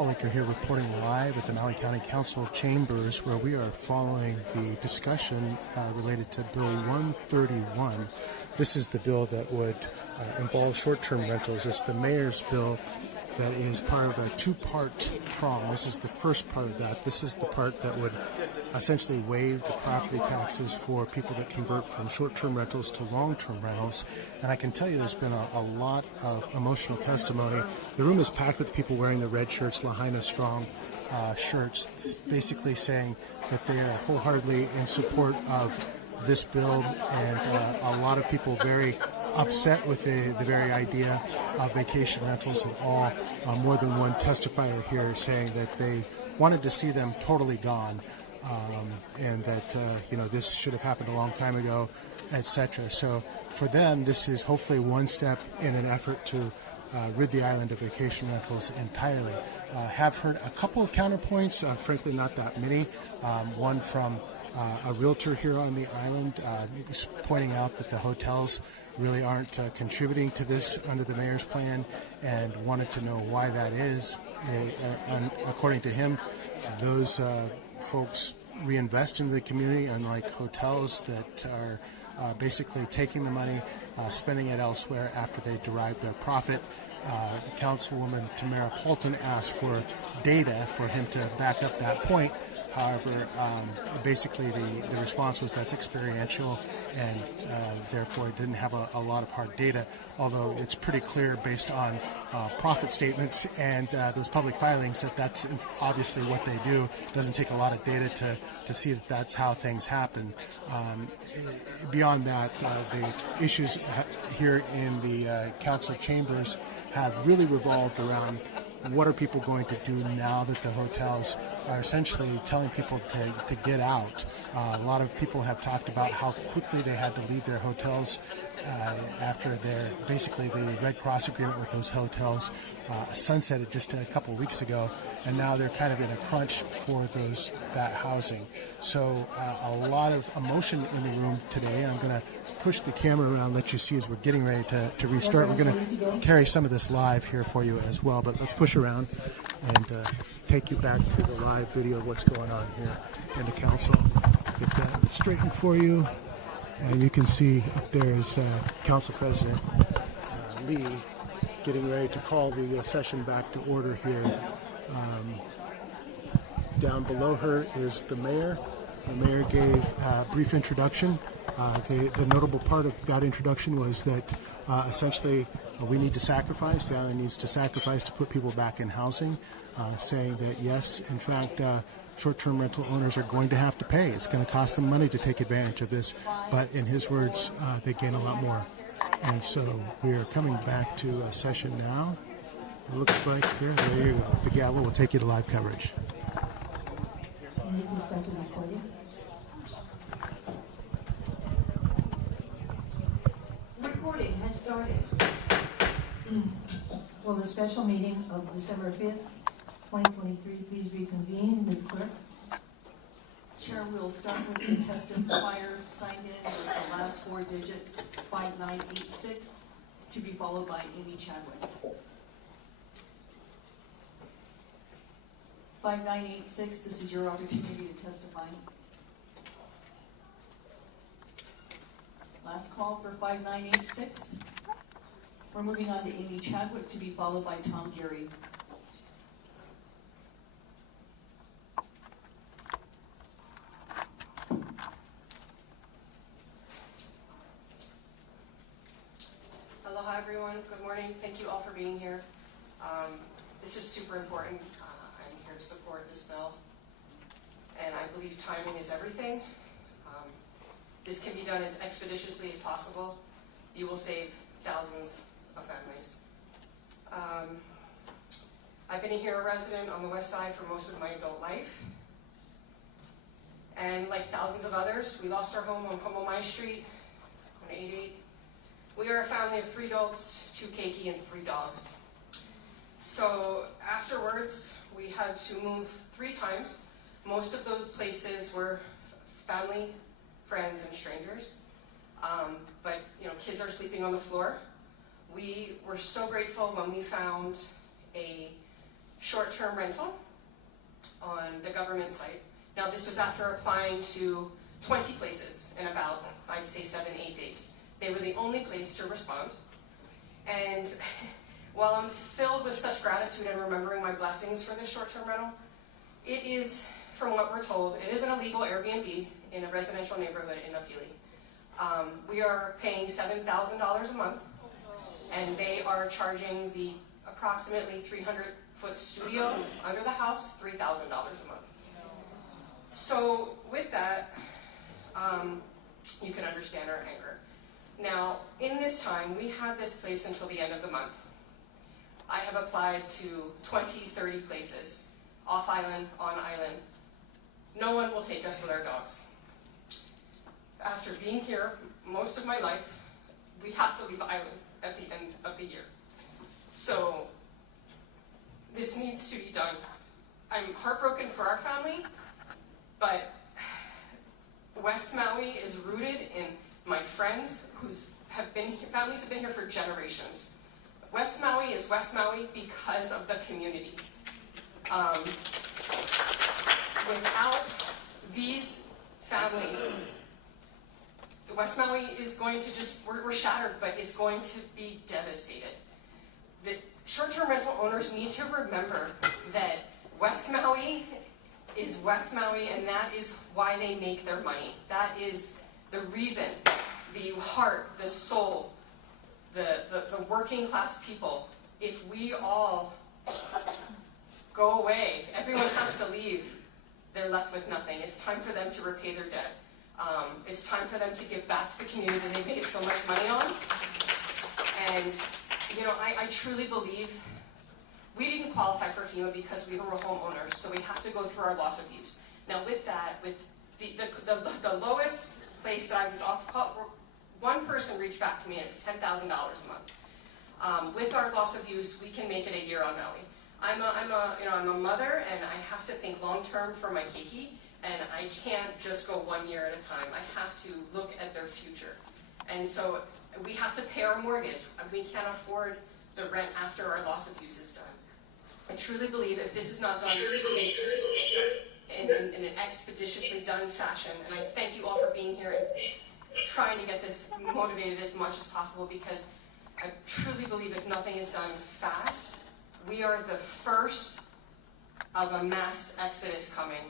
You're here reporting live at the Maui County Council chambers where we are following the discussion related to Bill 131. This is the bill that would involve short-term rentals. It's the mayor's bill that is part of a two-part prong. This is the first part of that. This is the part that would essentially waive the property taxes for people that convert from short-term rentals to long-term rentals. And I can tell you there's been a lot of emotional testimony. The room is packed with people wearing the red shirts, Lahaina Strong shirts, basically saying that they are wholeheartedly in support of this bill, and a lot of people very upset with the very idea of vacation rentals, and all more than one testifier here saying that they wanted to see them totally gone, and that this should have happened a long time ago, etc. So for them, this is hopefully one step in an effort to rid the island of vacation rentals entirely. Have heard a couple of counterpoints, frankly not that many. One from a realtor here on the island pointing out that the hotels really aren't contributing to this under the mayor's plan, and wanted to know why that is. And according to him, those folks reinvest into the community, unlike hotels that are basically taking the money, spending it elsewhere after they derive their profit. Councilwoman Tamara Polton asked for data for him to back up that point. However, basically the response was that's experiential, and therefore it didn't have a lot of hard data, although it's pretty clear based on profit statements and those public filings that that's obviously what they do. It doesn't take a lot of data to see that that's how things happen. Beyond that, the issues here in the council chambers have really revolved around what are people going to do now that the hotels are essentially telling people to get out. A lot of people have talked about how quickly they had to leave their hotels after basically the Red Cross agreement with those hotels sunsetted just a couple of weeks ago, and now they're kind of in a crunch for that housing. So a lot of emotion in the room today, and I'm going to push the camera around, let you see as we're getting ready to restart. We're going to carry some of this live here for you as well, but let's push around and take you back to the live video of what's going on here in the council. Get that straightened for you, and you can see up there is Council President Lee getting ready to call the session back to order here. Down below her is the mayor. The mayor gave a brief introduction. The notable part of that introduction was that essentially we need to sacrifice, the island needs to sacrifice to put people back in housing, saying that yes, in fact, short-term rental owners are going to have to pay. It's going to cost them money to take advantage of this, but in his words, they gain a lot more. And so we are coming back to a session now. It looks like here, there you go. The gavel will take you to live coverage. Recording has started. Will the special meeting of December 5th, 2023 please reconvene? Ms. Clerk? Chair, we'll start with the testifiers signed in with the last four digits, 5986, to be followed by Amy Chadwick. 5986, this is your opportunity to testify. Last call for 5986. We're moving on to Amy Chadwick to be followed by Tom Geary. Aloha everyone, good morning. Thank you all for being here. This is super important. I'm here to support this bill, and I believe timing is everything. This can be done as expeditiously as possible. You will save thousands of families. I've been here a resident on the west side for most of my adult life. And like thousands of others, we lost our home on Pomomai Street on 88. We are a family of 3 adults, 2 keiki, and 3 dogs. So afterwards, we had to move 3 times. Most of those places were family, friends, and strangers. But kids are sleeping on the floor. We were so grateful when we found a short-term rental on the government site. Now, this was after applying to 20 places in about, I'd say, 7-8 days. They were the only place to respond. And while I'm filled with such gratitude and remembering my blessings for this short-term rental, it is, from what we're told, it is an illegal Airbnb in a residential neighborhood in Apili. We are paying $7,000 a month, and they are charging the approximately 300-foot studio under the house $3,000 a month. So with that, you can understand our anger. Now, in this time, we have this place until the end of the month. I have applied to 20, 30 places, off island, on island. No one will take us with our dogs. After being here most of my life, we have to leave island at the end of the year. So this needs to be done. I'm heartbroken for our family, but West Maui is rooted in my friends whose families have been here for generations. West Maui is West Maui because of the community. Without these families, West Maui is going to we're shattered, but it's going to be devastated. The short-term rental owners need to remember that West Maui is West Maui, and that is why they make their money. That is the reason, the heart, the soul, the working class people. If we all go away, everyone has to leave, they're left with nothing. It's time for them to repay their debt. It's time for them to give back to the community they made so much money on. And, you know, I truly believe we didn't qualify for FEMA because we were homeowners, so we have to go through our loss of use. Now with that, with the lowest place that I was off, one person reached back to me and it was $10,000 a month. With our loss of use, we can make it a year on Maui. I'm a mother, and I have to think long term for my keiki, and I can't just go 1 year at a time. I have to look at their future. And so we have to pay our mortgage. We can't afford the rent after our loss of use is done. I truly believe if this is not done in an expeditiously done fashion, and I thank you all for being here and trying to get this motivated as much as possible, because I truly believe if nothing is done fast, we are the first of a mass exodus coming.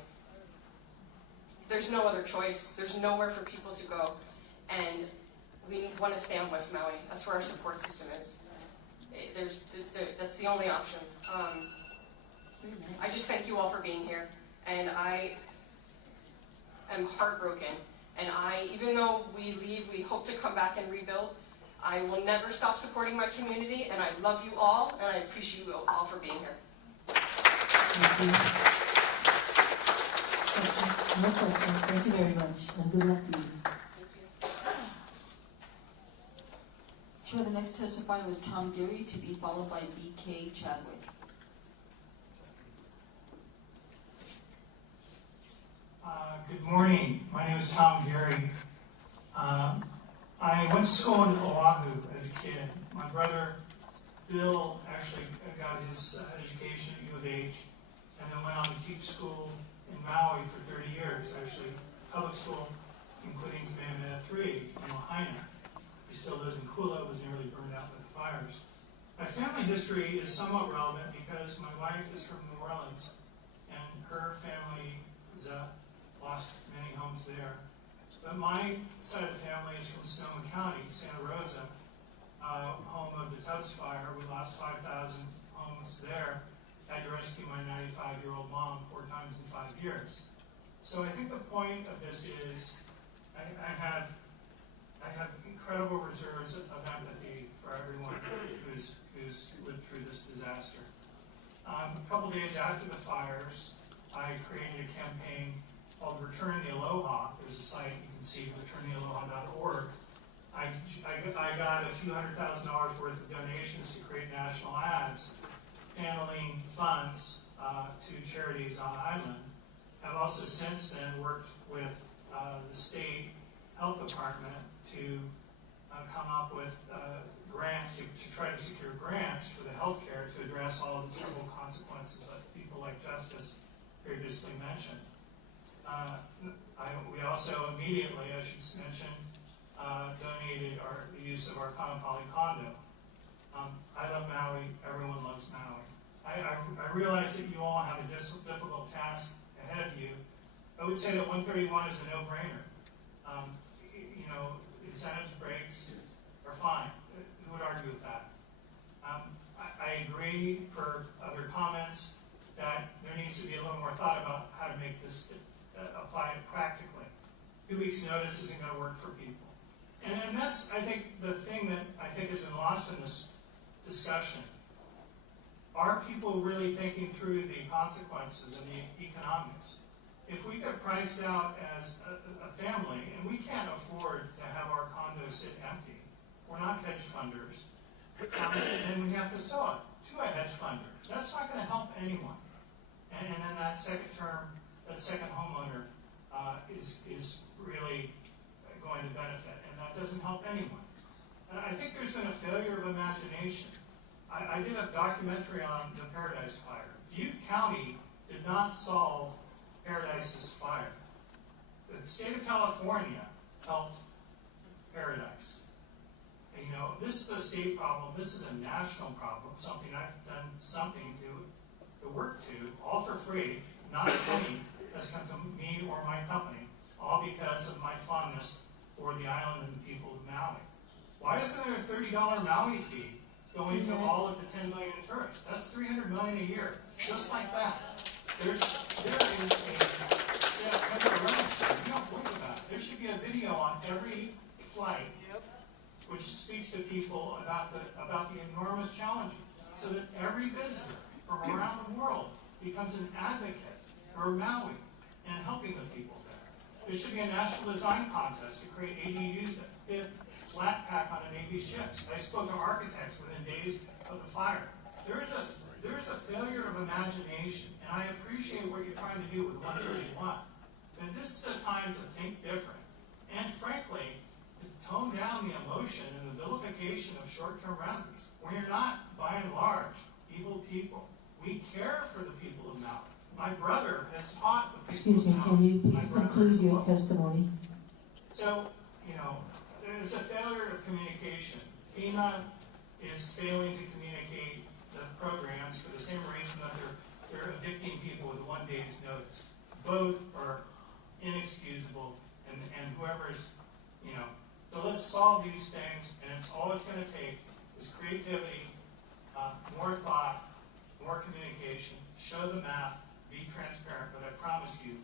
There's no other choice. There's nowhere for people to go. And we want to stay on West Maui. That's where our support system is. That's the only option. I just thank you all for being here. And I am heartbroken. And even though we leave, we hope to come back and rebuild. I will never stop supporting my community, and I love you all, and I appreciate you all for being here. Thank you. Questions? No questions. Thank you very much, and good luck to you. Chair, the next testifier is Tom Geary, to be followed by B.K. Chadwick. Good morning. My name is Tom Geary. I went to school in Oahu as a kid. My brother Bill actually got his education at U of H and then went on to teach school in Maui for 30 years, actually public school, including Kamehameha III in Lahaina. He still lives in Kula, was nearly burned out with the fires. My family history is somewhat relevant because my wife is from New Orleans and her family lost many homes there. But my side of the family is from Sonoma County, Santa Rosa, home of the Tubbs Fire. We lost 5,000 homes there. Had to rescue my 95-year-old mom 4 times in 5 years. So I think the point of this is I have incredible reserves of empathy for everyone who's lived through this disaster. A couple days after the fires, I created a campaign called Return the Aloha. There's a site you can see, returnthealoha.org. I got a few $100,000 worth of donations to create national ads, channeling funds to charities on island. I've also since then worked with the state health department to come up with grants, to try to secure grants for the healthcare to address all of the terrible consequences that people like Justice previously mentioned. We also immediately, I should mention, donated the use of our Kaanapali condo. I love Maui. Everyone loves Maui. I realize that you all have a difficult task ahead of you. I would say that 131 is a no-brainer. Incentives breaks are fine. Who would argue with that? I agree, per other comments, that there needs to be a little more thought about how to make this apply it practically. 2 weeks' notice isn't going to work for people. And that's, I think, the thing that I think has been lost in this discussion. Are people really thinking through the consequences and the economics? If we get priced out as a family, and we can't afford to have our condo sit empty, we're not hedge funders, and we have to sell it to a hedge funder. That's not going to help anyone. And then that second homeowner is really going to benefit, and that doesn't help anyone. And I think there's been a failure of imagination. I did a documentary on the Paradise Fire. Butte County did not solve Paradise's fire. The state of California helped Paradise. And, this is a state problem. This is a national problem, something I've done something to work to, all for free, not a penny has come to me or my company, all because of my fondness for the island and the people of Maui. Why isn't there a $30 Maui fee going to all of the 10 million tourists? That's $300 million a year, just like that. There is a set of you don't think about it. There should be a video on every flight which speaks to people about the enormous challenge, so that every visitor from around the world becomes an advocate for Maui and helping the people there. There should be a national design contest to create ADUs that fit flat pack on a Navy ships. I spoke to architects within days of the fire. There is a failure of imagination, and I appreciate what you're trying to do with 131. But this is a time to think different. And frankly, to tone down the emotion and the vilification of short-term renters. We're not, by and large, evil people. We care for the people of Maui. My brother has taught the people Excuse me, of Maui. can you My please brother conclude as your well. testimony? So, there's a failure of communication. FEMA is failing to communicate the programs for the same reason that they're evicting people with 1 day's notice. Both are inexcusable, and whoever's, so let's solve these things, and all it's going to take is creativity, more thought, more communication, show the math, be transparent, but I promise you,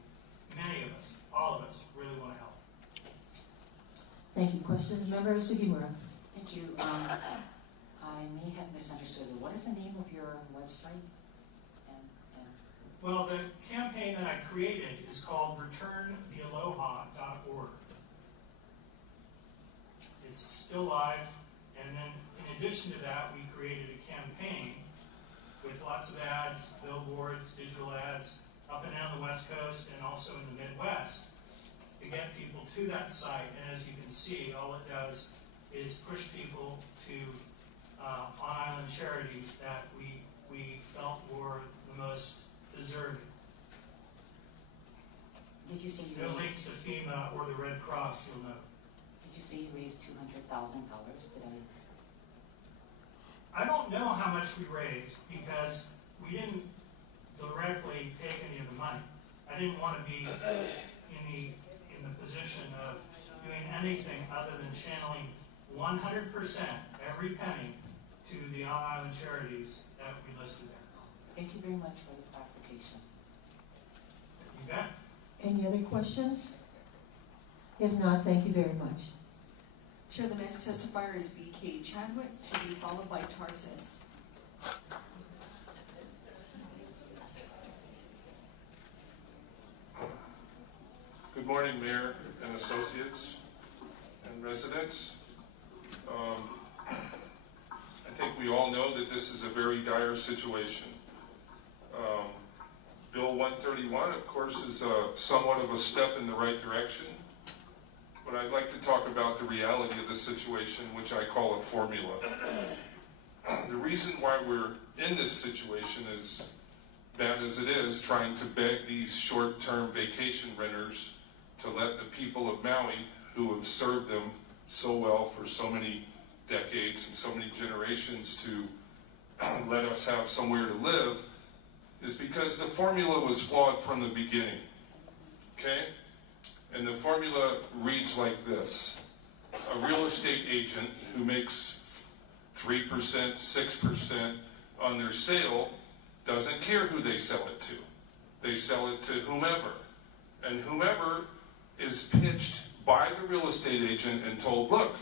many of us, all of us, really want to help. Thank you. Questions, Member Sugimura? Thank you. I may have misunderstood. What is the name of your website? Well, the campaign that I created is called returnthealoha.org. It's still live, and then in addition to that, we created a campaign with lots of ads, billboards, digital ads, up and down the West Coast and also in the Midwest, to get people to that site. And as you can see, all it does is push people to on-island charities that we felt were the most deserving. Did you say you It raised? links to FEMA or the Red Cross, you'll know. Did you say you raised $200,000? Did I don't know how much we raised because we didn't directly take any of the money. I didn't want to be in the position of doing anything other than channeling 100% every penny to the on-island charities that we listed there. Thank you very much for the clarification. You bet. Any other questions? If not, thank you very much. Chair, the next testifier is B.K. Chadwick, to be followed by Tarsis. Good morning, Mayor and Associates and residents. I think we all know that this is a very dire situation. Bill 131, of course, is somewhat of a step in the right direction, but I'd like to talk about the reality of the situation, which I call a formula. The reason why we're in this situation, is bad as it is, trying to beg these short-term vacation renters to let the people of Maui, who have served them so well for so many decades and so many generations, to let us have somewhere to live, is because the formula was flawed from the beginning. Okay? And the formula reads like this. A real estate agent who makes 3%, 6% on their sale doesn't care who they sell it to. They sell it to whomever. And whomever is pitched by the real estate agent and told, look,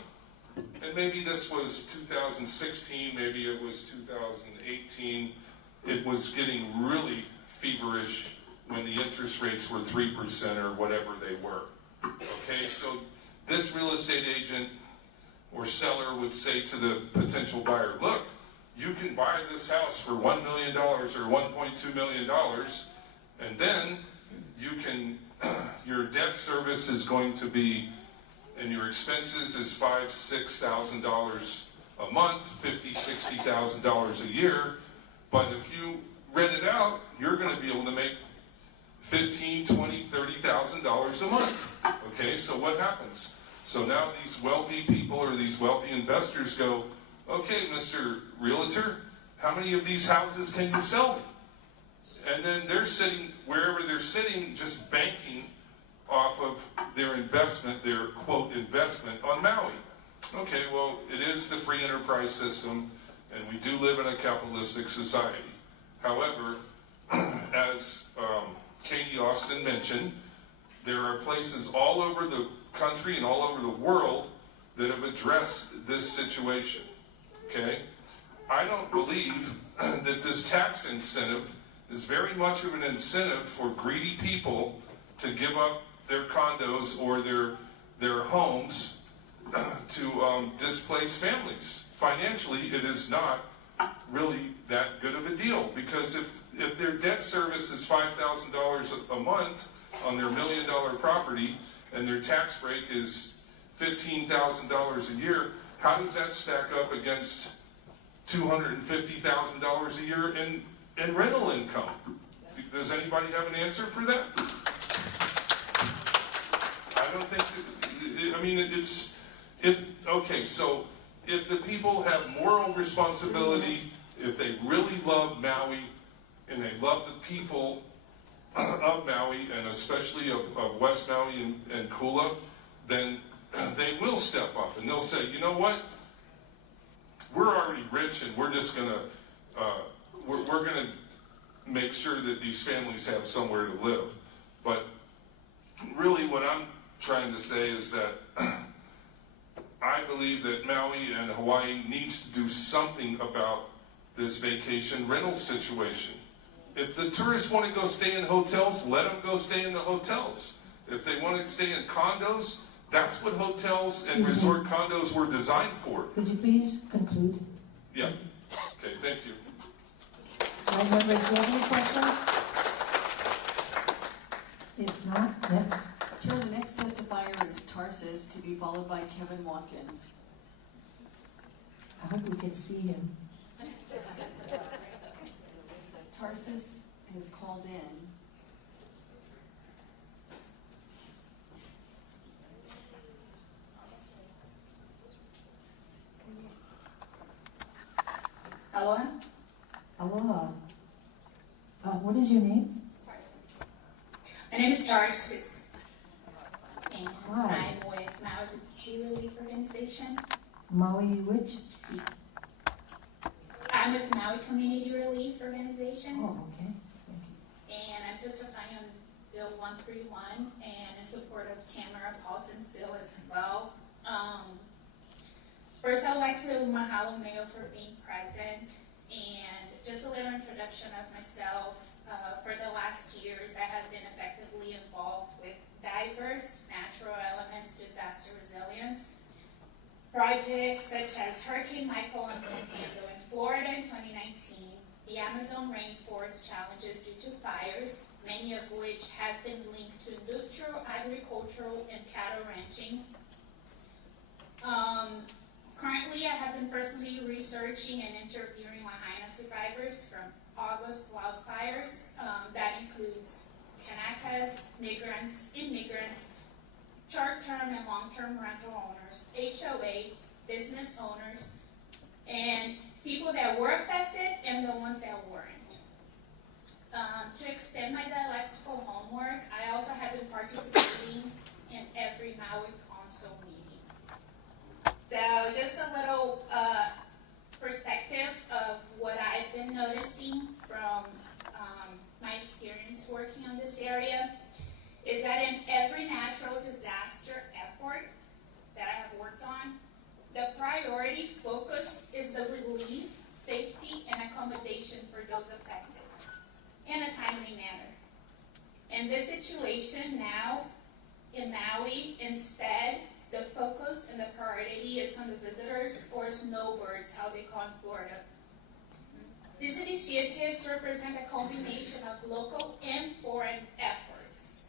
and maybe this was 2016, maybe it was 2018, it was getting really feverish when the interest rates were 3% or whatever they were. Okay, so this real estate agent or seller would say to the potential buyer, look, you can buy this house for $1 million or $1.2 million, and then you can, your debt service is going to be, and your expenses is $5,000, $6,000 a month, $50,000, $60,000 a year. But if you rent it out, you're going to be able to make $15,000, $20,000, $30,000 a month. Okay, so what happens? So now these wealthy people or these wealthy investors go, okay, Mr. Realtor, how many of these houses can you sell me? And then they're sitting, wherever they're sitting, just banking off of their investment, their quote investment on Maui. Okay, well, it is the free enterprise system, and we do live in a capitalistic society. However, as Katie Austin mentioned, there are places all over the country and all over the world that have addressed this situation. Okay? I don't believe that this tax incentive is very much of an incentive for greedy people to give up their condos or their homes to displace families. Financially, it is not really that good of a deal, because if their debt service is $5,000 a month on their $1 million property and their tax break is $15,000 a year, how does that stack up against $250,000 a year in rental income? Does anybody have an answer for that? I don't think, I mean, okay, so if the people have moral responsibility, if they really love Maui, and they love the people of Maui, and especially of West Maui and Kula, then they will step up and they'll say, you know what? We're already rich, and we're just gonna we're gonna make sure that these families have somewhere to live. But really, what I'm trying to say is that I believe that Maui and Hawaii needs to do something about this vacation rental situation. If the tourists want to go stay in hotels, let them go stay in the hotels. If they want to stay in condos, that's what hotels and resort condos were designed for. Could you please conclude? Yeah. Okay, thank you. Board members, do you have any questions? If not, next. Chair, the next testifier is Tarsus, to be followed by Kevin Watkins. I hope we can see him. Tarsus has called in. Aloha. Aloha. What is your name? My name is Tarsus, and Hi. I'm with Maui Community Relief Organization. Maui which? I'm with Maui Community Relief Organization, Oh, okay. Thank you. and I'm testifying on Bill 131 and in support of Tamara Paulton's bill as well. First, I'd like to mahalo Mayo for being present, and just a little introduction of myself. For the last years, I have been effectively involved with diverse natural elements disaster resilience projects such as Hurricane Michael and Orlando in Florida in 2019, the Amazon rainforest challenges due to fires, many of which have been linked to industrial, agricultural, and cattle ranching. Currently, I have been personally researching and interviewing Lahaina survivors from August wildfires. That includes Kanakas, migrants, immigrants, short-term and long-term rental owners, HOA, business owners, and people that were affected and the ones that weren't. To extend my dialectical homework, I also have been participating in every Maui Council meeting. So just a little perspective of what I've been noticing from my experience working on this area is that in every natural disaster effort that I have worked on, the priority focus is the relief, safety, and accommodation for those affected in a timely manner. In this situation now, in Maui, instead, the focus and the priority is on the visitors or snowbirds, how they call in Florida. These initiatives represent a combination of local and foreign efforts.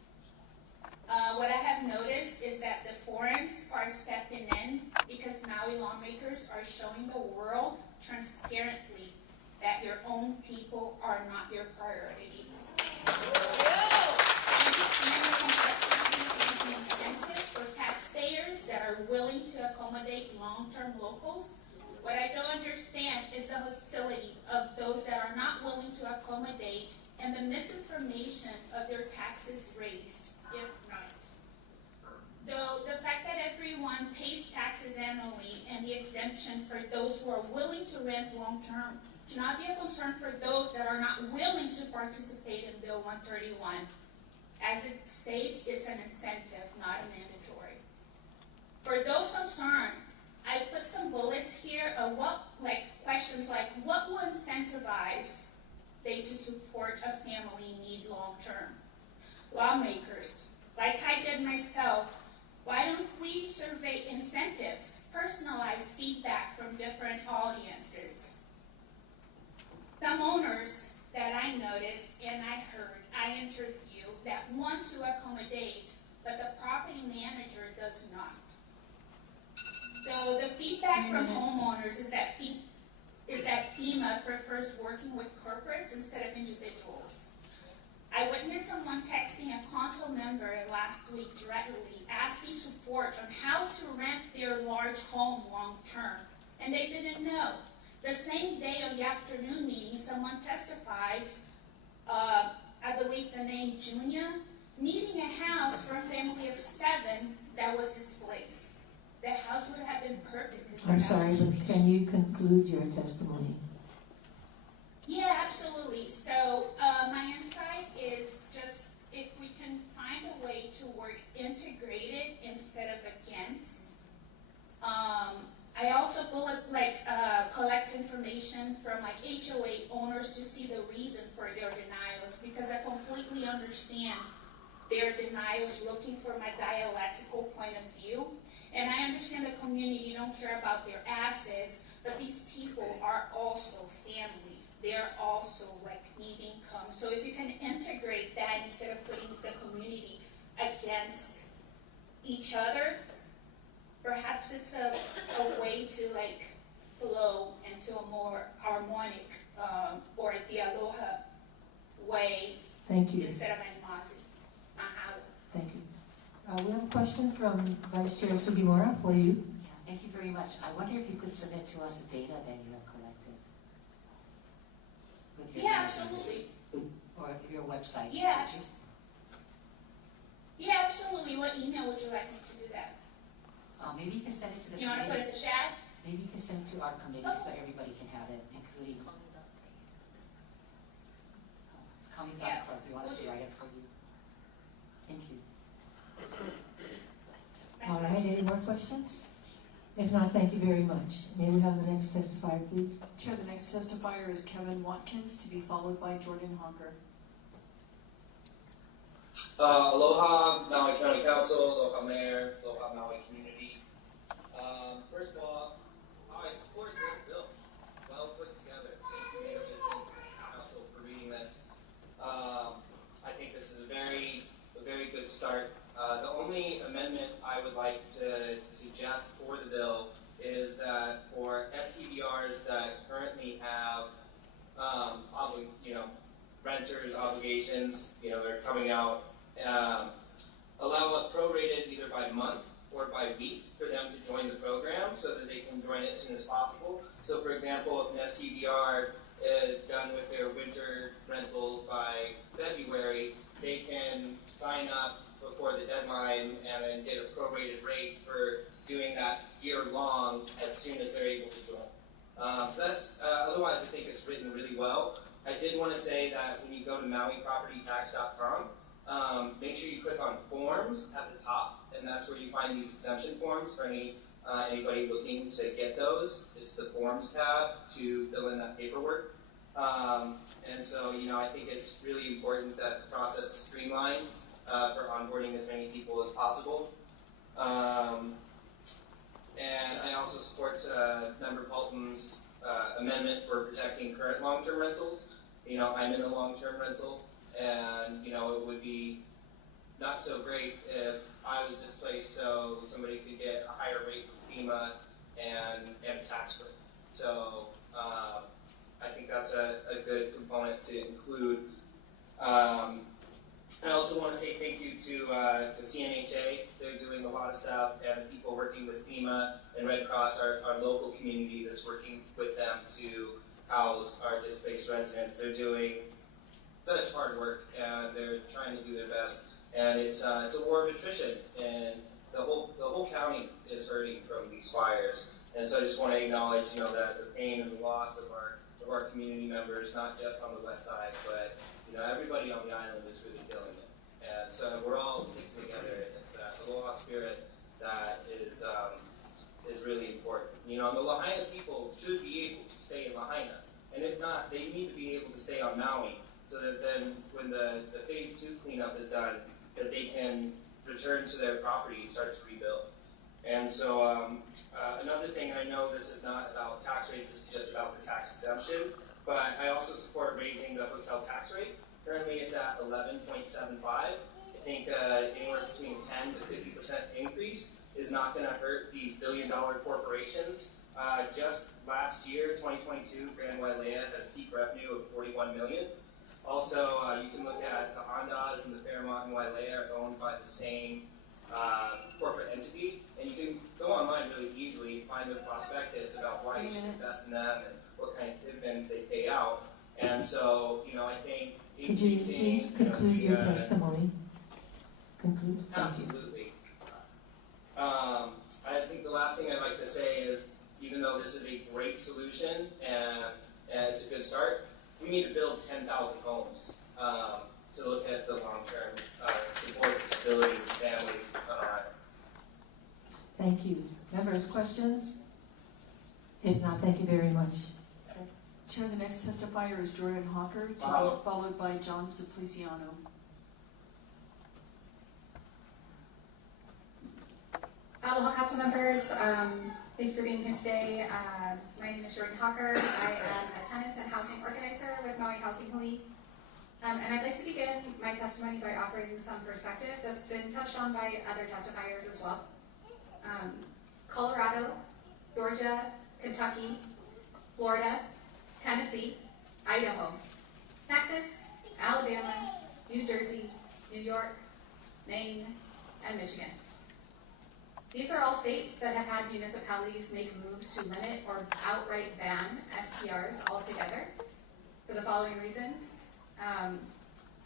What I have noticed is that the foreigners are stepping in because Maui lawmakers are showing the world transparently that your own people are not your priority. I understand the complexity and the incentive for taxpayers that are willing to accommodate long-term locals. What I don't understand is the hostility of those that are not willing to accommodate and the misinformation of their taxes raised, if not. Though the fact that everyone pays taxes annually and the exemption for those who are willing to rent long-term should not be a concern for those that are not willing to participate in Bill 131. As it states, it's an incentive, not a mandatory. For those concerned, I put some bullets here of questions like what will incentivize they to support a family need long-term? Lawmakers, like I did myself, why don't we survey incentives, personalized feedback from different audiences? Some owners that I noticed and I heard, I interviewed, that want to accommodate, but the property manager does not. So the feedback from homeowners is that FEMA prefers working with corporates instead of individuals. I witnessed someone texting a council member last week directly asking support on how to rent their large home long term, and they didn't know. The same day on the afternoon meeting, someone testifies, I believe the name Junia, needing a house for a family of 7 that was displaced. The house would have been perfect. I'm sorry, but can you conclude your testimony? Yeah, absolutely. So my insight is just if we can find a way to work integrated instead of against. I also collect information from HOA owners to see the reason for their denials, because I completely understand their denials looking for my dialectical point of view. And I understand the community don't care about their assets, but these people are also family. They're also need income. So if you can integrate that instead of putting the community against each other, perhaps it's a way to flow into a more harmonic or the aloha way. Thank you. Instead of animosity. Mahalo. Thank you. We have a question from Vice Chair Sugimura for you. Yeah, thank you very much. I wonder if you could submit to us the data that you have collected. With your Absolutely. Or your website. Yeah. Yeah, absolutely. What email would you like me to do that? Maybe you can send it to the Do you want to put it in the chat? Maybe you can send it to our committee so everybody can have it, including County.clerk. We want us to write it for you. Thank you. All right, any more questions? If not, thank you very much. May we have the next testifier, please? Chair, the next testifier is Kevin Watkins, to be followed by Jordan Honker. Aloha Maui County Council, aloha Mayor, aloha Maui community. First of all, I support this bill. Well put together. Thank you, Mayor Council, for reading this. I think this like to suggest for the bill is that for STVRs that currently have renters obligations, they're coming out, allow it prorated either by month or by week for them to join the program so that they can join it as soon as possible. So for example, if an STVR is done with their winter rentals by February, they can sign up before the deadline and then get a prorated rate for doing that year long as soon as they're able to join. So that's, otherwise I think it's written really well. I did want to say that when you go to MauiPropertyTax.com, make sure you click on forms at the top, and that's where you find these exemption forms for anybody looking to get those. It's the forms tab to fill in that paperwork. And so, I think it's really important that the process is streamlined for onboarding as many people as possible. And I also support Member Paulton's amendment for protecting current long-term rentals. I'm in a long-term rental, and it would be not so great if I was displaced, so somebody could get a higher rate from FEMA and a tax break. So I think that's a good component to include. I also want to say thank you to CNHA. They're doing a lot of stuff, and people working with FEMA and Red Cross, our local community that's working with them to house our displaced residents. They're doing such hard work, and they're trying to do their best. And it's a war of attrition, and the whole county is hurting from these fires. And so I just want to acknowledge, that the pain and the loss of our community members, not just on the west side, but everybody on the island is really feeling it. And so we're all sticking together. It's that aloha spirit that is really important. And the Lahaina people should be able to stay in Lahaina, and if not, they need to be able to stay on Maui, so that then when the phase 2 cleanup is done, that they can return to their property and start to rebuild. And so another thing, I know this is not about tax rates, this is just about the tax exemption, but I also support raising the hotel tax rate. Currently it's at 11.75. I think anywhere between 10 to 50% increase is not going to hurt these billion-dollar corporations. Just last year, 2022, Grand Wailea had a peak revenue of $41 million. Also, you can look at the Ondas and the Fairmont and Wailea are owned by the same corporate entity, and you can go online really easily, find the prospectus about why you should invest in them and what kind of dividends they pay out. And so, I think Could you please conclude your testimony? Conclude. Absolutely. I think the last thing I'd like to say is, even though this is a great solution and it's a good start, we need to build 10,000 homes to look at the long-term support and stability of families on our island. Thank you. Members, questions? If not, thank you very much. Chair, the next testifier is Jordan Hawker, to Wow. be followed by John Simpliciano. Aloha Council members, thank you for being here today. My name is Jordan Hawker. I am a tenants and housing organizer with Maui Housing Hui. And I'd like to begin my testimony by offering some perspective that's been touched on by other testifiers as well. Colorado, Georgia, Kentucky, Florida, Tennessee, Idaho, Texas, Alabama, New Jersey, New York, Maine, and Michigan. These are all states that have had municipalities make moves to limit or outright ban STRs altogether for the following reasons.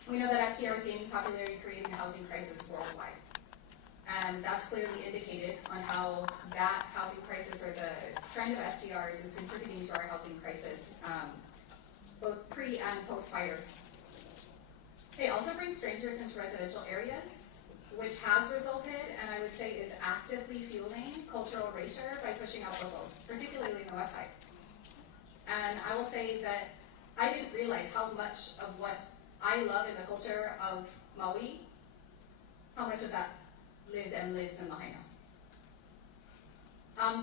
We know that STR is gaining popularity, creating a housing crisis worldwide. And that's clearly indicated on how that housing crisis or the trend of STRs is contributing to our housing crisis, both pre and post fires. They also bring strangers into residential areas, which has resulted, and I would say is actively fueling cultural erasure by pushing out locals, particularly in the west side. And I will say that I didn't realize how much of what I love in the culture of Maui, how much of that lived and lives in Lahaina.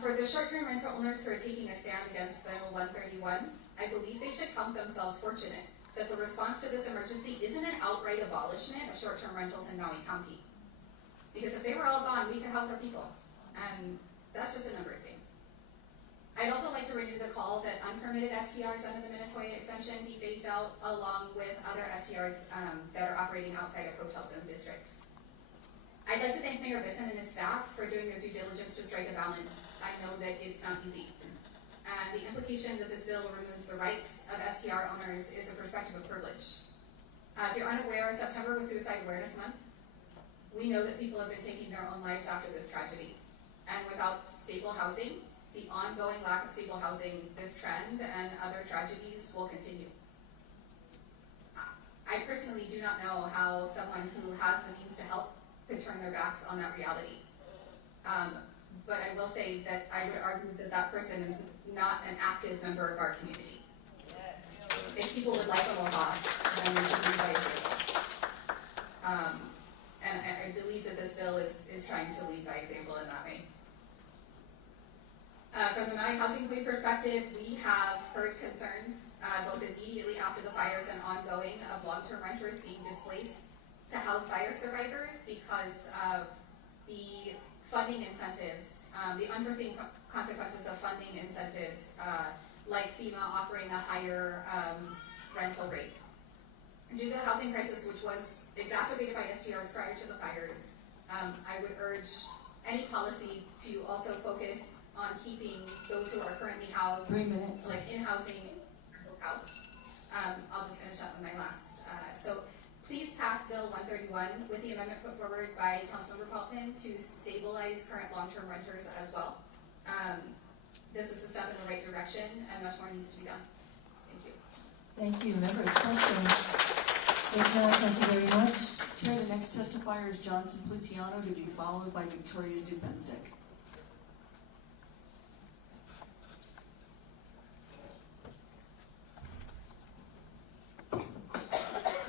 For the short-term rental owners who are taking a stand against Bill 131, I believe they should count themselves fortunate that the response to this emergency isn't an outright abolishment of short-term rentals in Maui County. Because if they were all gone, we could house our people. And that's just a numbers game. I'd also like to renew the call that unpermitted STRs under the Minnesota exemption be phased out along with other STRs that are operating outside of hotel zone districts. I'd like to thank Mayor Bisson and his staff for doing their due diligence to strike a balance. I know that it's not easy. And the implication that this bill removes the rights of STR owners is a perspective of privilege. If you're unaware, September was Suicide Awareness Month. We know that people have been taking their own lives after this tragedy. And without stable housing, the ongoing lack of stable housing, this trend and other tragedies will continue. I personally do not know how someone who has the means to help could turn their backs on that reality. But I will say that I would argue that that person is not an active member of our community. If people would like aloha, then we should lead by example. And I believe that this bill is trying to lead by example in that way. From the Maui Housing Committee perspective, we have heard concerns both immediately after the fires and ongoing of long-term renters being displaced to house fire survivors because of the funding incentives, the unforeseen consequences of funding incentives, like FEMA offering a higher rental rate. Due to the housing crisis, which was exacerbated by STRs prior to the fires, I would urge any policy to also focus on keeping those who are currently housed, 3 minutes. like in housing, housed. I'll just finish up with my last. So please pass Bill 131 with the amendment put forward by Councilmember Paulton to stabilize current long-term renters as well. This is a step in the right direction, and much more needs to be done. Thank you. Thank you. Members, questions? If not, thank you very much. Chair, the next testifier is John Simpliciano, to be followed by Victoria Zupansik.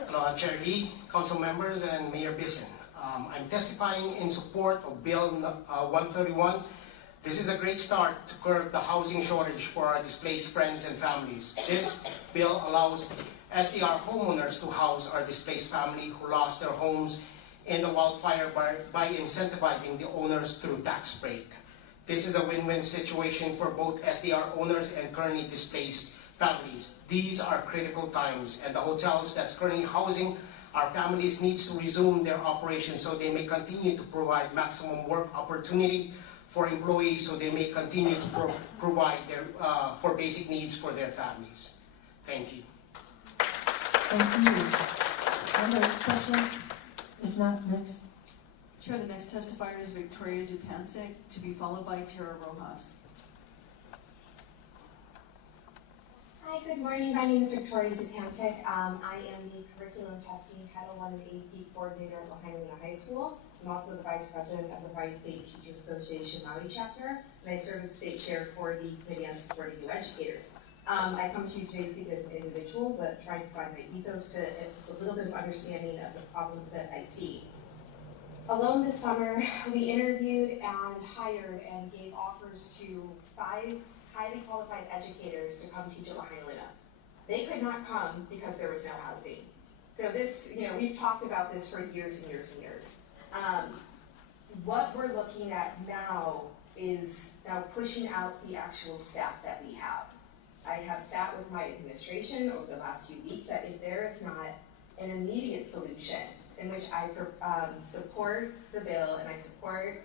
Hello, Chair Lee, council members, and Mayor Bisson. I'm testifying in support of Bill 131. This is a great start to curb the housing shortage for our displaced friends and families. This bill allows SDR homeowners to house our displaced family who lost their homes in the wildfire by incentivizing the owners through tax break. This is a win-win situation for both SDR owners and currently displaced families. These are critical times, and the hotels that's currently housing our families needs to resume their operations so they may continue to provide maximum work opportunity for employees, so they may continue to provide their for basic needs for their families. Thank you. Thank you. Members, questions? If not, next. Chair, the next testifier is Victoria Zupansik, to be followed by Tara Rojas. Hi, good morning. My name is Victoria Zupansik. I am the Curriculum Testing Title I and AP Coordinator at Lahaina High School. I'm also the Vice President of the Hawaii State Teachers Association Maui chapter, and I serve as State Chair for the Committee on Supporting New Educators. I come to you today to speak as an individual, but trying to find my ethos to a little bit of understanding of the problems that I see. Alone this summer, we interviewed and hired and gave offers to 5 highly qualified educators to come teach at Lahaina. They could not come because there was no housing. So this, we've talked about this for years and years and years. What we're looking at now is now pushing out the actual staff that we have. I have sat with my administration over the last few weeks that if there is not an immediate solution in which I support the bill and I support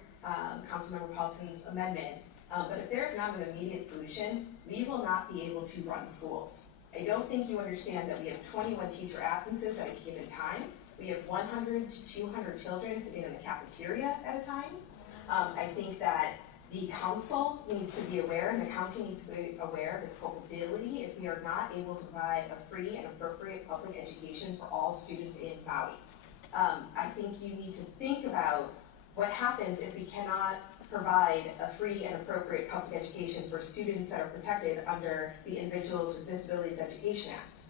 Councilmember Paulton's amendment, but if there is not an immediate solution, we will not be able to run schools. I don't think you understand that we have 21 teacher absences at a given time. We have 100 to 200 children sitting in the cafeteria at a time. I think that the council needs to be aware, and the county needs to be aware of its culpability if we are not able to provide a free and appropriate public education for all students in Maui. I think you need to think about what happens if we cannot provide a free and appropriate public education for students that are protected under the Individuals with Disabilities Education Act.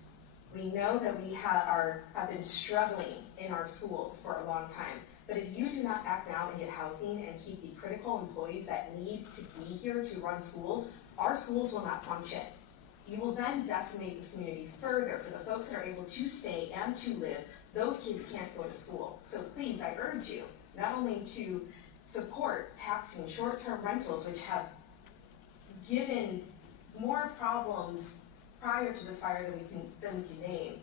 We know that we have been struggling in our schools for a long time, but if you do not act now and get housing and keep the critical employees that need to be here to run schools, our schools will not function. You will then decimate this community further. For the folks that are able to stay and to live, those kids can't go to school. So please, I urge you, not only to support taxing short-term rentals, which have given more problems prior to this fire than we can name,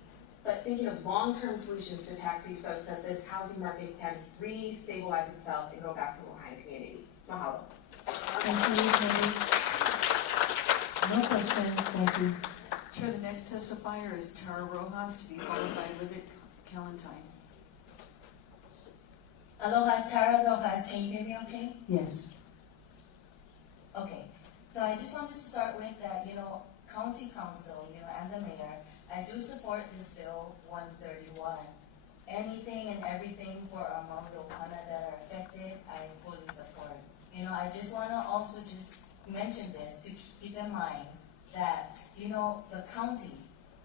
but thinking of long-term solutions to tax these folks, that this housing market can re-stabilize itself and go back to the Lahaina community. Mahalo. Thank you, Terry. No questions, thank you. Chair, the next testifier is Tara Rojas, to be followed by Livet Calentine. Aloha, Tara Rojas. Can you hear me okay? Yes. Okay. So I just wanted to start with that, County Council, and the mayor, I do support this bill 131. Anything and everything for our Maui Ohana that are affected, I fully support. I just want to also just mention this to keep in mind that, the county,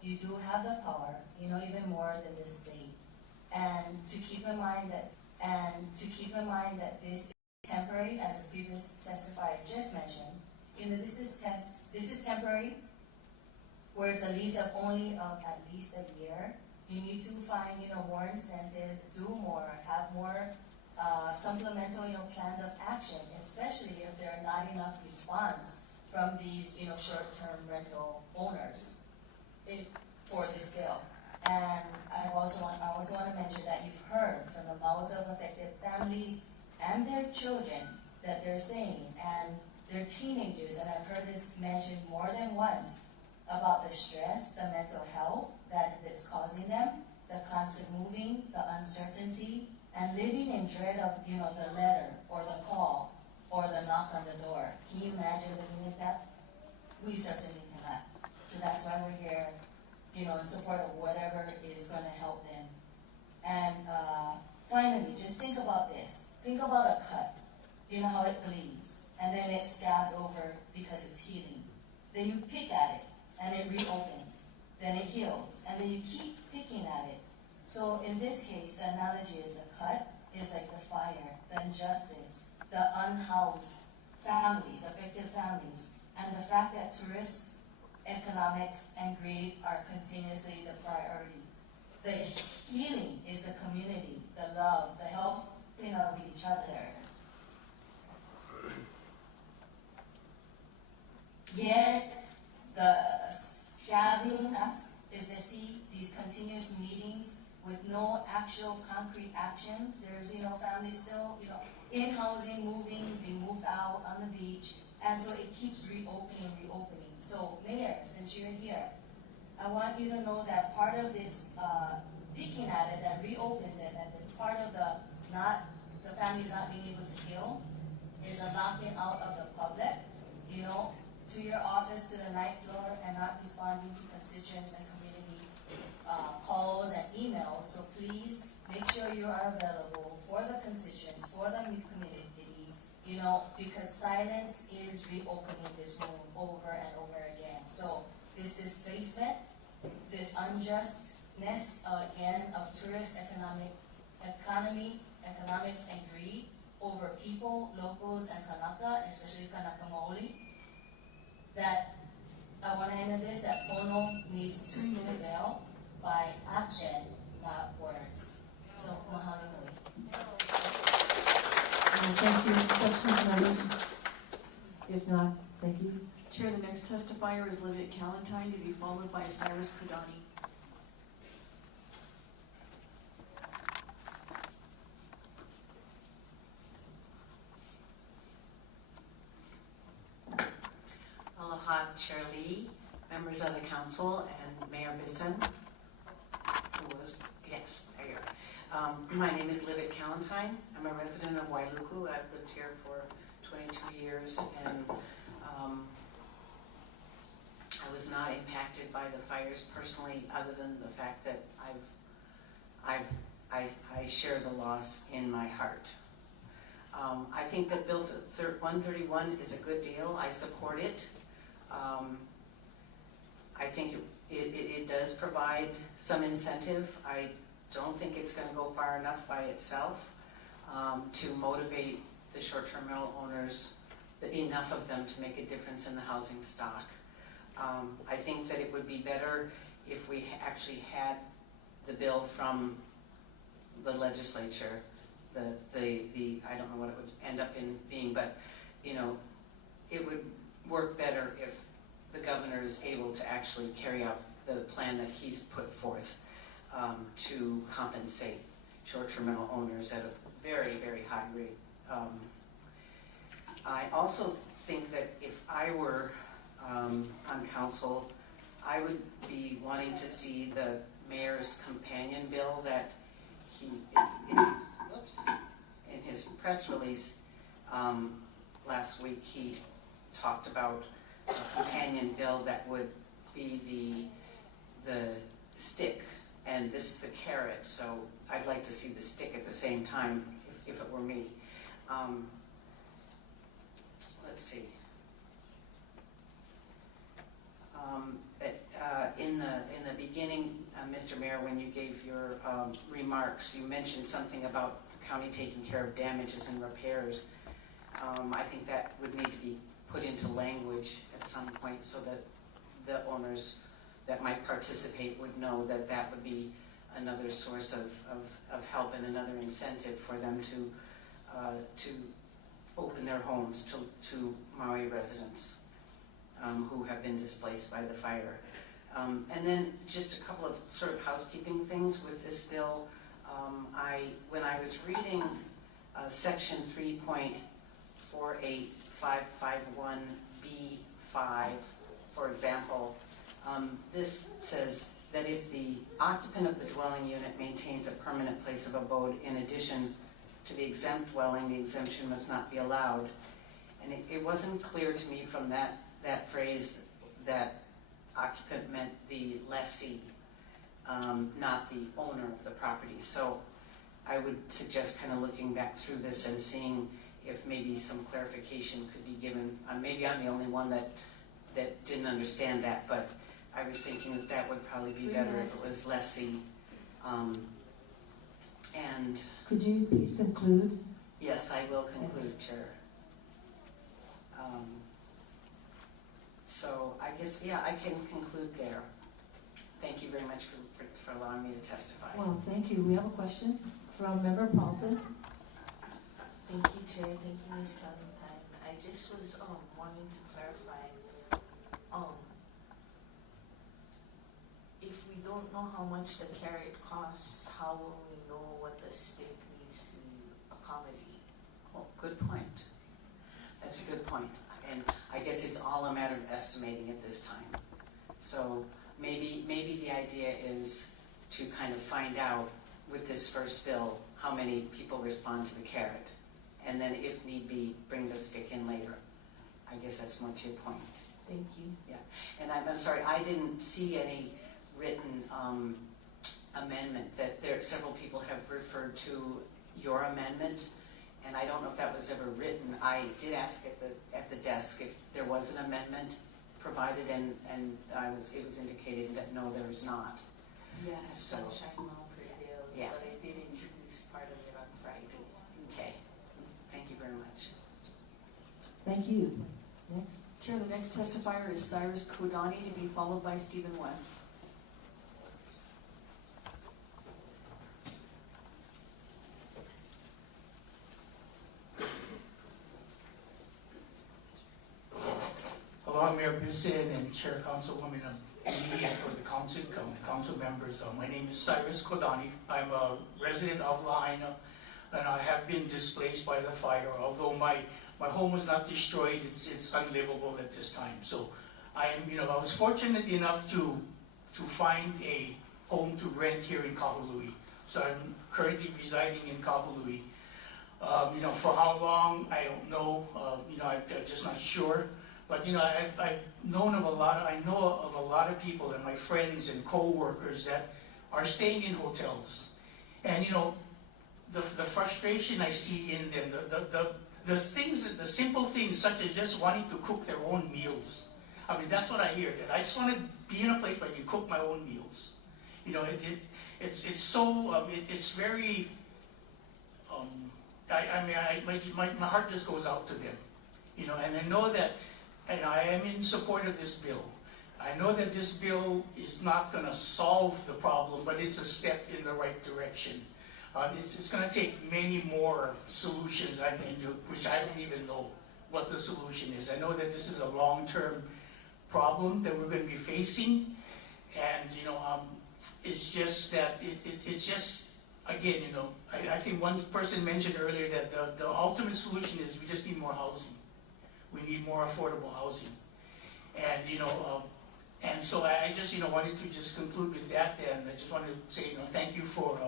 you do have the power, even more than the state. And to keep in mind that this is temporary, as the previous testifier just mentioned. This is temporary, where it's a lease of only at least a year. You need to find, more incentives, do more, have more supplemental, plans of action, especially if there are not enough response from these, short-term rental owners for this bill. And I also want to mention that you've heard from the mouths of affected families and their children that they're saying, and their teenagers, and I've heard this mentioned more than once, about the stress, the mental health that it's causing them, the constant moving, the uncertainty, and living in dread of, the letter or the call or the knock on the door. Can you imagine living like that? We certainly cannot. So that's why we're here, in support of whatever is going to help them. And finally, just think about this. Think about a cut. You know how it bleeds, and then it scabs over because it's healing. Then you pick at it, and it reopens. Then it heals, and then you keep picking at it. So in this case, the analogy is the cut is like the fire, the injustice, the unhoused families, affected families, and the fact that tourist economics and greed are continuously the priority. The healing is the community, the love, the helping of each other. Yet the scabbing is to see these continuous meetings with no actual concrete action. There's, families still, in housing, moving, being moved out on the beach, and so it keeps reopening. So, Mayor, since you're here, I want you to know that part of this picking at it that reopens it, and this part of the families not being able to heal, is a knocking out of the public, to your office, to the ninth floor, and not responding to constituents and community calls and emails. So please make sure you are available for the constituents, for the communities, because silence is reopening this room over and over again. So this displacement, this unjustness, again, of tourist economics and greed over people, locals, and Kanaka, especially Kanaka Maoli, that I want to end with this, that Pono needs to prevail by action, not words. So, mahalo nui. Thank you. Questions, members? If not, thank you. Chair, the next testifier is Livet Calentine, to be followed by Cyrus Kudani. Aloha, Chair Lee, members of the council, and Mayor Bisson, there you are. My name is Livet Calentine. I'm a resident of Wailuku. I've lived here for 22 years, and I was not impacted by the fires personally, other than the fact that I share the loss in my heart. I think that Bill 131 is a good deal. I support it. I think it does provide some incentive. I don't think it's going to go far enough by itself to motivate the short-term rental owners, enough of them to make a difference in the housing stock. I think that it would be better if we actually had the bill from the legislature I don't know what it would end up in being, but, you know, it would work better if the governor is able to actually carry out the plan that he's put forth to compensate short-term rental owners at a very, very high rate. I also think that if I were on council, I would be wanting to see the mayor's companion bill that he, in his press release last week, he talked about a companion bill that would be the stick, and this is the carrot. So I'd like to see the stick at the same time, if it were me. Let's see. In the beginning, Mr. Mayor, when you gave your remarks, you mentioned something about the county taking care of damages and repairs. I think that would need to be put into language at some point so that the owners that might participate would know that that would be another source of help and another incentive for them to open their homes to Maui residents who have been displaced by the fire. And then just a couple of sort of housekeeping things with this bill. When I was reading section 3.48551B5, for example, this says that if the occupant of the dwelling unit maintains a permanent place of abode in addition to the exempt dwelling, the exemption must not be allowed. And it wasn't clear to me from that phrase that occupant meant the lessee, not the owner of the property. So I would suggest kind of looking back through this and seeing if maybe some clarification could be given. Maybe I'm the only one that didn't understand that, but I was thinking that would probably be better if it was lessee. And could you please conclude? Yes, I will conclude, Chair. So I guess, yeah, I can conclude there. Thank you very much for allowing me to testify. Well, thank you. We have a question from Member Paulton. Thank you, Chair. Thank you, Ms. Clementine. I just was wanting to clarify. If we don't know how much the carrot costs, how will we know what the stick needs to accommodate? Oh, good point. That's a good point. And I guess it's all a matter of estimating at this time. So maybe the idea is to kind of find out with this first bill how many people respond to the carrot, and then if need be, bring the stick in later. I guess that's more to your point. Thank you. Yeah, and I'm sorry, I didn't see any written amendment. That several people have referred to your amendment, and I don't know if that was ever written. I did ask at the desk if there was an amendment provided, and it was indicated that no, there is not. Yeah, so, sunshine law prevails, yeah. but I did introduce part of it on Friday. Okay, thank you very much. Thank you. Next. Chair, the next testifier is Cyrus Kodani, to be followed by Stephen West. Hello, I'm Mayor Bisson and Chair Councilwoman of Media for the council members. My name is Cyrus Kodani. I'm a resident of Lahaina, and I have been displaced by the fire. Although my home was not destroyed, it's unlivable at this time. So I was fortunate enough to find a home to rent here in Kahului. So I'm currently residing in Kahului. For how long, I don't know. I'm just not sure. But I've known of a lot. I know of a lot of people and my friends and co-workers that are staying in hotels, and the frustration I see in them, the things, the simple things such as just wanting to cook their own meals. I mean, that's what I hear. That I just want to be in a place where I can cook my own meals. It's so it's very. My heart just goes out to them, and I know that. And I am in support of this bill. I know that this bill is not going to solve the problem, but it's a step in the right direction. It's going to take many more solutions, which I don't even know what the solution is. I know that this is a long-term problem that we're going to be facing, and it's just that it's just, again, I think one person mentioned earlier that the ultimate solution is we just need more housing. We need more affordable housing, and and so I just wanted to just conclude with that, and I just wanted to say thank you for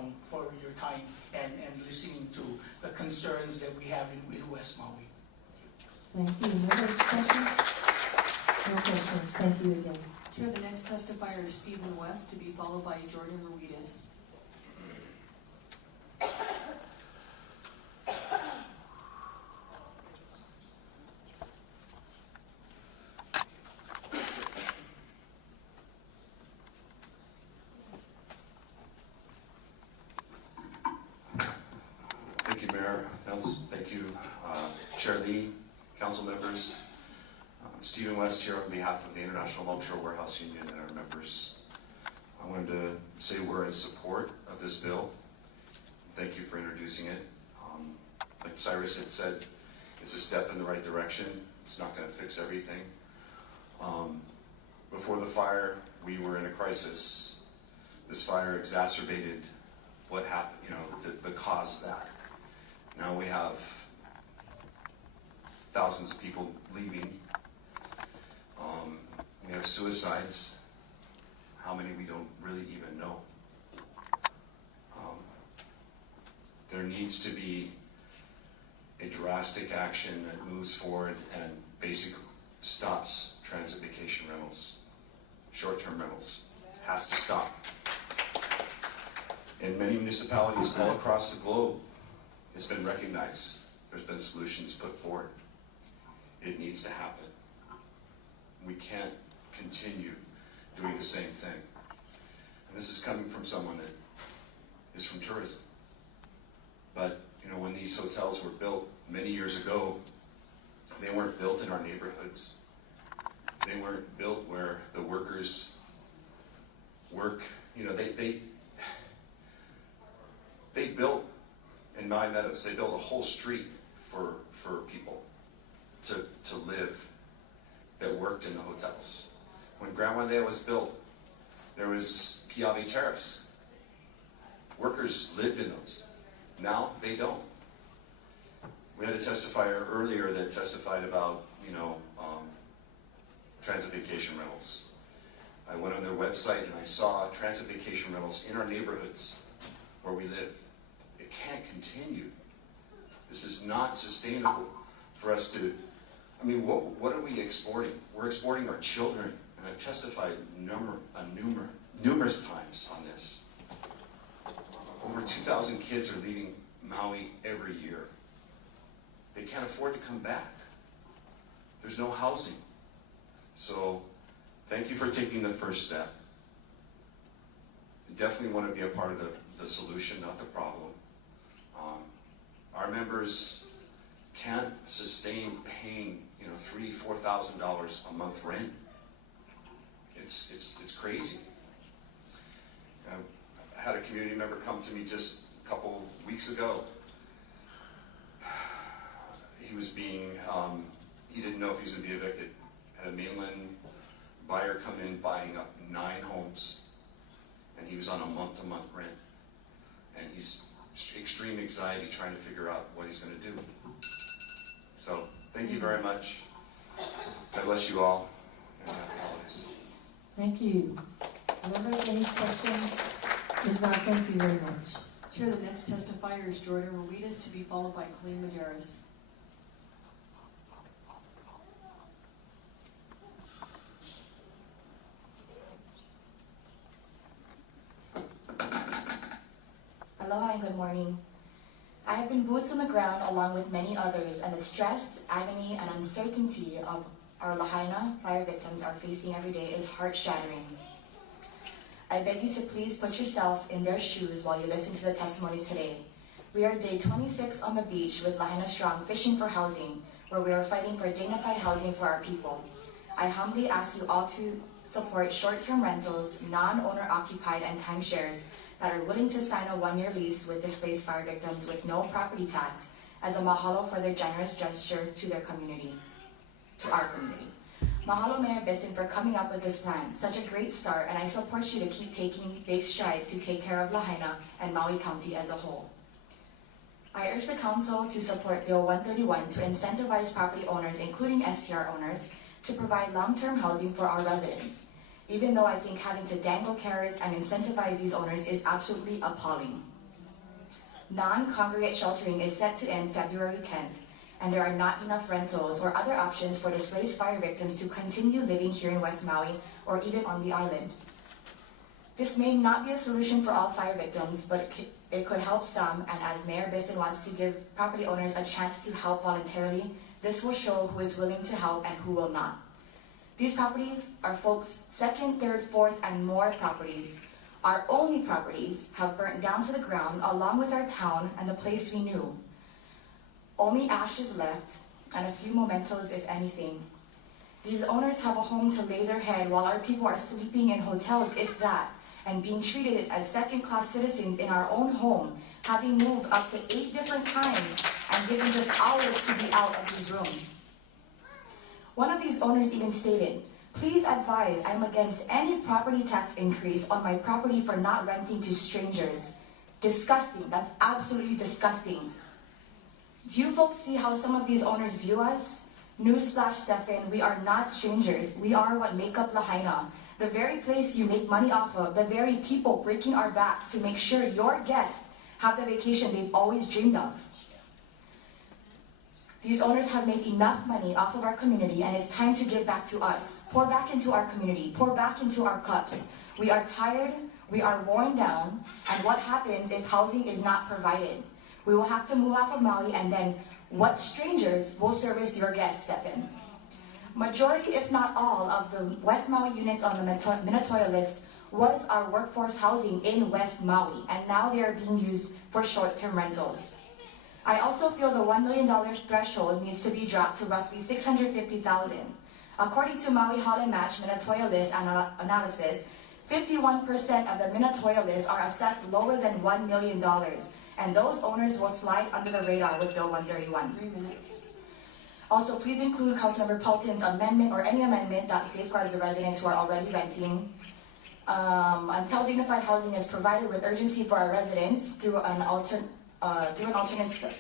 your time and listening to the concerns that we have in West Maui. Thank you. No other questions? No questions. Thank you again. Chair, the next testifier is Stephen West, to be followed by Jordan Ruiz. Thank you, Mayor. Thank you, Chair Lee, council members. Stephen West here on behalf of the International Longshore Warehouse Union and our members. I wanted to say we're in support of this bill. Thank you for introducing it. Like Cyrus had said, it's a step in the right direction. It's not going to fix everything. Before the fire, we were in a crisis. This fire exacerbated what happened, the cause of that. Now we have thousands of people leaving. We have suicides. How many we don't really even know. There needs to be a drastic action that moves forward and basically stops transit vacation rentals, short-term rentals. It has to stop. In many municipalities all across the globe, it's been recognized. There's been solutions put forward. It needs to happen. We can't continue doing the same thing. And this is coming from someone that is from tourism. But, when these hotels were built many years ago, they weren't built in our neighborhoods. They weren't built where the workers work. They built, in Maui Meadows, they built a whole street for people to live that worked in the hotels. When Grand Wailea was built, there was Piave Terrace. Workers lived in those. Now they don't. We had a testifier earlier that testified about, transit vacation rentals. I went on their website and I saw transit vacation rentals in our neighborhoods where we live. It can't continue. This is not sustainable for us to, what are we exporting? We're exporting our children, and I've testified numerous times on this. Over 2,000 kids are leaving Maui every year. They can't afford to come back. There's no housing. So, thank you for taking the first step. You definitely want to be a part of the solution, not the problem. Our members can't sustain paying, $3,000-$4,000 a month rent. It's crazy. I had a community member come to me just a couple weeks ago. He was he didn't know if he was going to be evicted. Had a mainland buyer come in buying up 9 homes, and he was on a month-to-month rent. And he's extreme anxiety trying to figure out what he's going to do. So, thank you very much. God bless you all, and happy holidays. Thank you. Whoever has any questions, if not, thank you very much. Chair, the next testifier is Jordan Ruiz, to be followed by Colleen Maderas. Aloha and good morning. I have been boots on the ground along with many others, and the stress, agony, and uncertainty of our Lahaina fire victims are facing every day is heart-shattering. I beg you to please put yourself in their shoes while you listen to the testimonies today. We are day 26 on the beach with Lahaina Strong fishing for housing, where we are fighting for dignified housing for our people. I humbly ask you all to support short-term rentals, non-owner occupied, and timeshares that are willing to sign a 1-year lease with displaced fire victims with no property tax as a mahalo for their generous gesture to their community, to our community. Mahalo, Mayor Bisson, for coming up with this plan. Such a great start, and I support you to keep taking big strides to take care of Lahaina and Maui County as a whole. I urge the Council to support Bill 131 to incentivize property owners, including STR owners, to provide long-term housing for our residents, even though I think having to dangle carrots and incentivize these owners is absolutely appalling. Non-congregate sheltering is set to end February 10th, and there are not enough rentals or other options for displaced fire victims to continue living here in West Maui or even on the island. This may not be a solution for all fire victims, but it could help some, and as Mayor Bisson wants to give property owners a chance to help voluntarily, this will show who is willing to help and who will not. These properties are folks' second, third, fourth, and more properties. Our only properties have burnt down to the ground along with our town and the place we knew. Only ashes left and a few mementos, if anything. These owners have a home to lay their head while our people are sleeping in hotels, if that, and being treated as second-class citizens in our own home, having moved up to 8 different times and given just hours to be out of these rooms. One of these owners even stated, "Please advise I'm against any property tax increase on my property for not renting to strangers." Disgusting. That's absolutely disgusting. Do you folks see how some of these owners view us? Newsflash, Stefan, we are not strangers. We are what make up Lahaina. The very place you make money off of, the very people breaking our backs to make sure your guests have the vacation they've always dreamed of. These owners have made enough money off of our community, and it's time to give back to us. Pour back into our community, pour back into our cups. We are tired, we are worn down, and what happens if housing is not provided? We will have to move off of Maui, and then what strangers will service your guests, Stephen? Majority, if not all, of the West Maui units on the Minatoia list was our workforce housing in West Maui, and now they are being used for short-term rentals. I also feel the $1 million threshold needs to be dropped to roughly $650,000. According to Maui Hale Match Minatoia list analysis, 51% of the Minatoia list are assessed lower than $1 million, and those owners will slide under the radar with Bill 131. 3 minutes. Also, please include Councilmember Pelton's amendment or any amendment that safeguards the residents who are already renting. Until dignified housing is provided with urgency for our residents through an alternate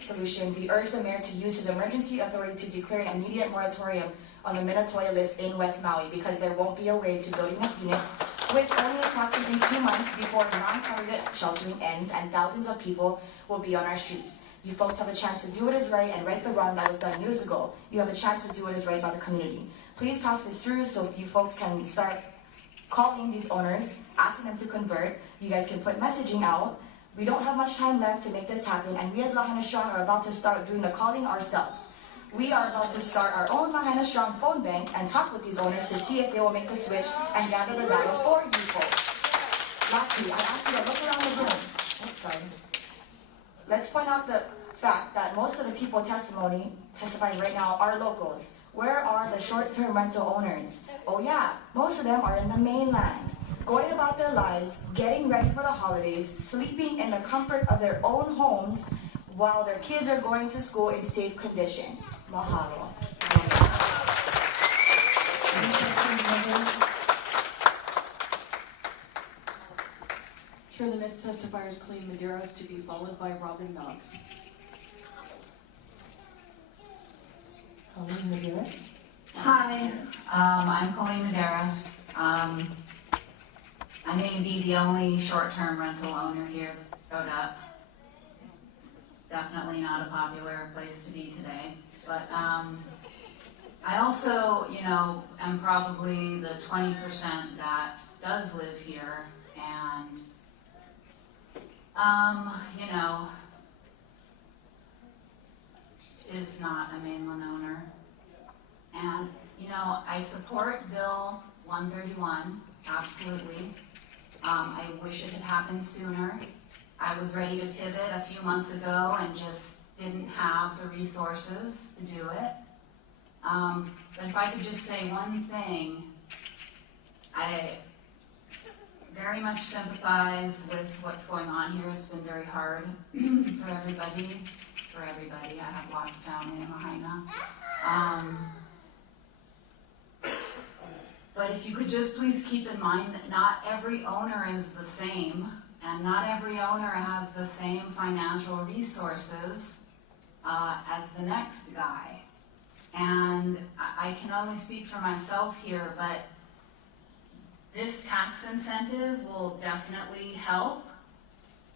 solution, we urge the mayor to use his emergency authority to declare an immediate moratorium on the Minatoia list in West Maui, because there won't be a way to build enough units with only approximately 2 months before non-congregate sheltering ends and thousands of people will be on our streets. You folks have a chance to do what is right and right the wrong that was done years ago. You have a chance to do what is right by the community. Please pass this through so you folks can start calling these owners, asking them to convert. You guys can put messaging out. We don't have much time left to make this happen, and we as Lahaina Strong are about to start doing the calling ourselves. We are about to start our own Lahaina Strong phone bank and talk with these owners to see if they will make the switch and gather the data for you folks. Lastly, I ask you to look around the room. Oops, sorry. Let's point out the fact that most of the people testifying right now are locals. Where are the short-term rental owners? Oh yeah, most of them are in the mainland, going about their lives, getting ready for the holidays, sleeping in the comfort of their own homes while their kids are going to school in safe conditions. Mahalo. Chair, the next testifier is Colleen Medeiros, to be followed by Robin Knox. Colleen Medeiros. Hi, I'm Colleen Medeiros. I may be the only short-term rental owner here that showed up. Definitely not a popular place to be today, but I also, am probably the 20% that does live here, and is not a mainland owner. And, I support Bill 131, absolutely. I wish it had happened sooner. I was ready to pivot a few months ago and just didn't have the resources to do it. But if I could just say one thing, very much sympathize with what's going on here. It's been very hard for everybody. I have lots of family in Lahaina. But if you could just please keep in mind that not every owner is the same, and not every owner has the same financial resources as the next guy. And I can only speak for myself here, but this tax incentive will definitely help,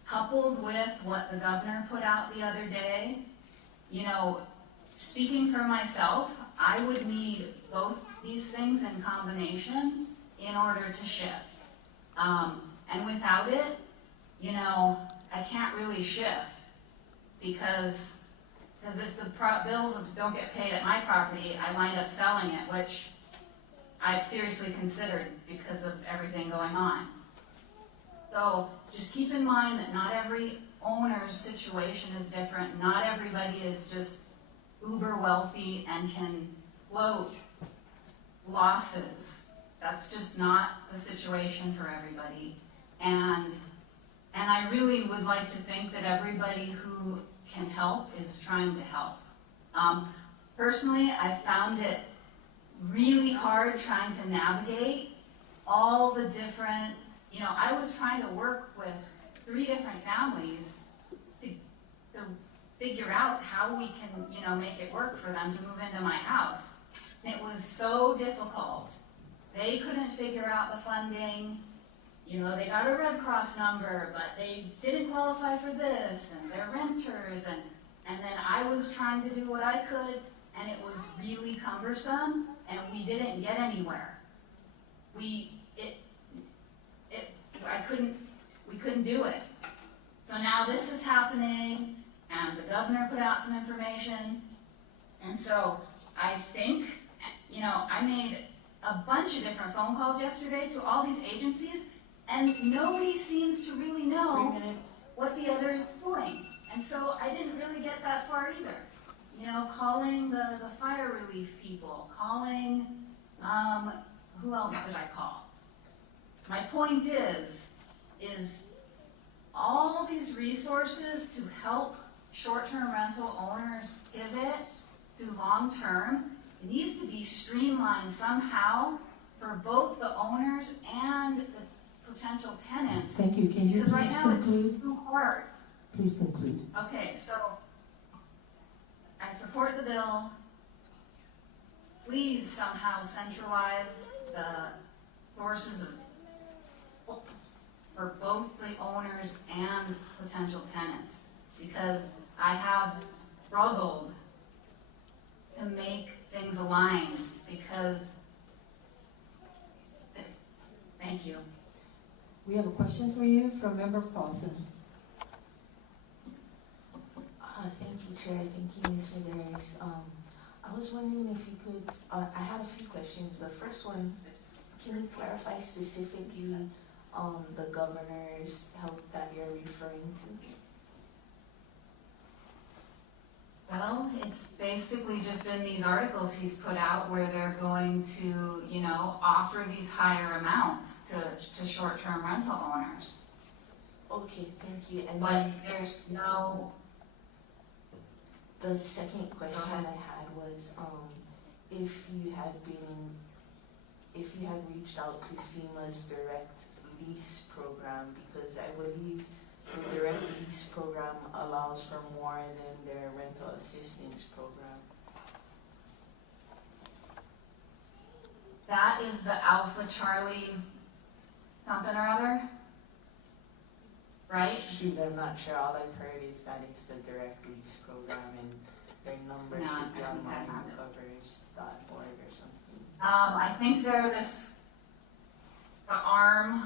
coupled with what the governor put out the other day. You know, speaking for myself, I would need both these things in combination in order to shift. And without it, you know, I can't really shift because if the bills don't get paid at my property, I wind up selling it, which I've seriously considered because of everything going on. So just keep in mind that not every owner's situation is different. Not everybody is just uber wealthy and can float losses. That's just not the situation for everybody. And I really would like to think that everybody who can help is trying to help. Personally, I found it really hard trying to navigate all the different, you know, I was trying to work with 3 different families to figure out how we can, you know, make it work for them to move into my house. And it was so difficult. They couldn't figure out the funding. You know, they got a Red Cross number, but they didn't qualify for this, and they're renters, and then I was trying to do what I could, and it was really cumbersome, and we didn't get anywhere. We couldn't do it. So now this is happening, and the governor put out some information, and so I think, you know, I made a bunch of different phone calls yesterday to all these agencies, and nobody seems to really know what the other is doing. And so I didn't really get that far either. You know, calling the fire relief people, calling, who else did I call? My point is all these resources to help short-term rental owners pivot to long-term, it needs to be streamlined somehow for both the owners and the potential tenants. Thank you. Can you because right please now conclude? It's too hard. Please conclude. Okay, so I support the bill. Please somehow centralize the sources of hope for both the owners and potential tenants, because I have struggled to make things align because, thank you. We have a question for you from Member Paulson. Thank you, Chair. Thank you, Ms. Medeiros. I was wondering if you could, I had a few questions. The first one, can you clarify specifically the governor's help that you're referring to? Well, it's basically just been these articles he's put out where they're going to, you know, offer these higher amounts to short-term rental owners. Okay, thank you. And but then there's no... The second question I had was if you had reached out to FEMA's direct lease program, because I believe the direct lease program allows for more than their rental assistance program. That is the Alpha Charlie something or other, right? Shoot, I'm not sure. All I've heard is that it's the direct lease program and their number should be on MauiCovers.org or something. I think they're the arm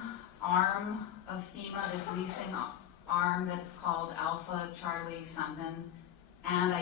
of FEMA, this leasing arm that's called Alpha Charlie something, and I